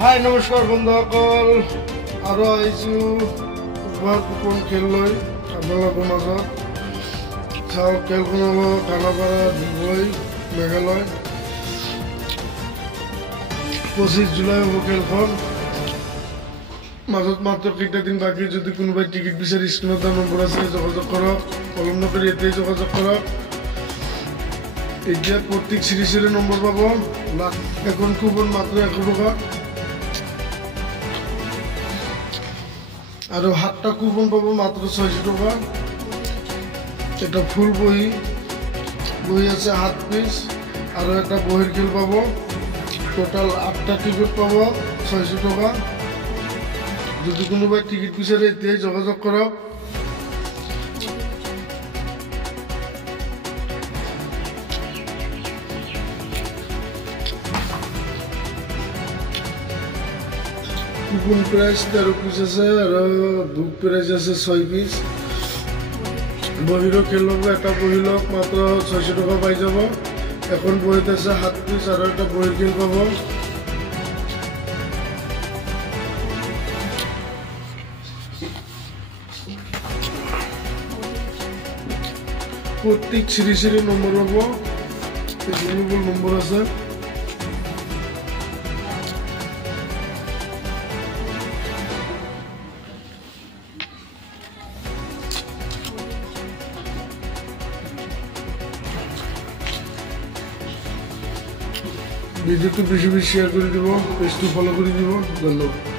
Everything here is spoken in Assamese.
হাই নমস্কাৰ বন্ধুসকল, আৰু আহিছোঁ কুপন খেল লৈ আপোনালোকৰ মাজত। চাওক, খেলখন হ'ব খানাপাৰা ধুবুৰী মেঘালয়। 25 জুলাই হ'ব খেলখন। মাজত মাত্ৰ কেইটা দিন বাকী। যদি কোনোবাই টিকেট বিচাৰি স্ক্ৰীণত নম্বৰ আছে যোগাযোগ কৰক, পলম নকৰি এতিয়াই যোগাযোগ কৰক। এতিয়া প্ৰত্যেক চিৰিজৰে নম্বৰ পাব। এখন কুপন মাত্ৰ 100 টকা আৰু 7টা কুপন পাব মাত্ৰ 600 টকা। এটা ফুল বহি আছে 7 পিচ আৰু এটা বহিৰ খেল পাব। টোটাল 8টা টিকেট পাব 600 টকা। যদি কোনোবাই টিকেট বিচাৰে এতিয়াই যোগাযোগ কৰক। কুপন প্ৰাইস 13 পিস আছে আৰু বুক প্ৰাইস আছে 6 পিস। বহিৰো খেল হ'ব। এটা বহিলক মাত্ৰ 600 টকা পাই যাব। এখন বহিত আছে 7 পিস আৰু এটা বহিৰ খেল পাব। প্রত্যেক সিরিজের নম্বর পাব। এভেলেবল নম্বর আছে। ভিডিওটি বেশি বেশি শেয়ার করে দিব, পেজটি ফলো করে দিব। ধন্যবাদ।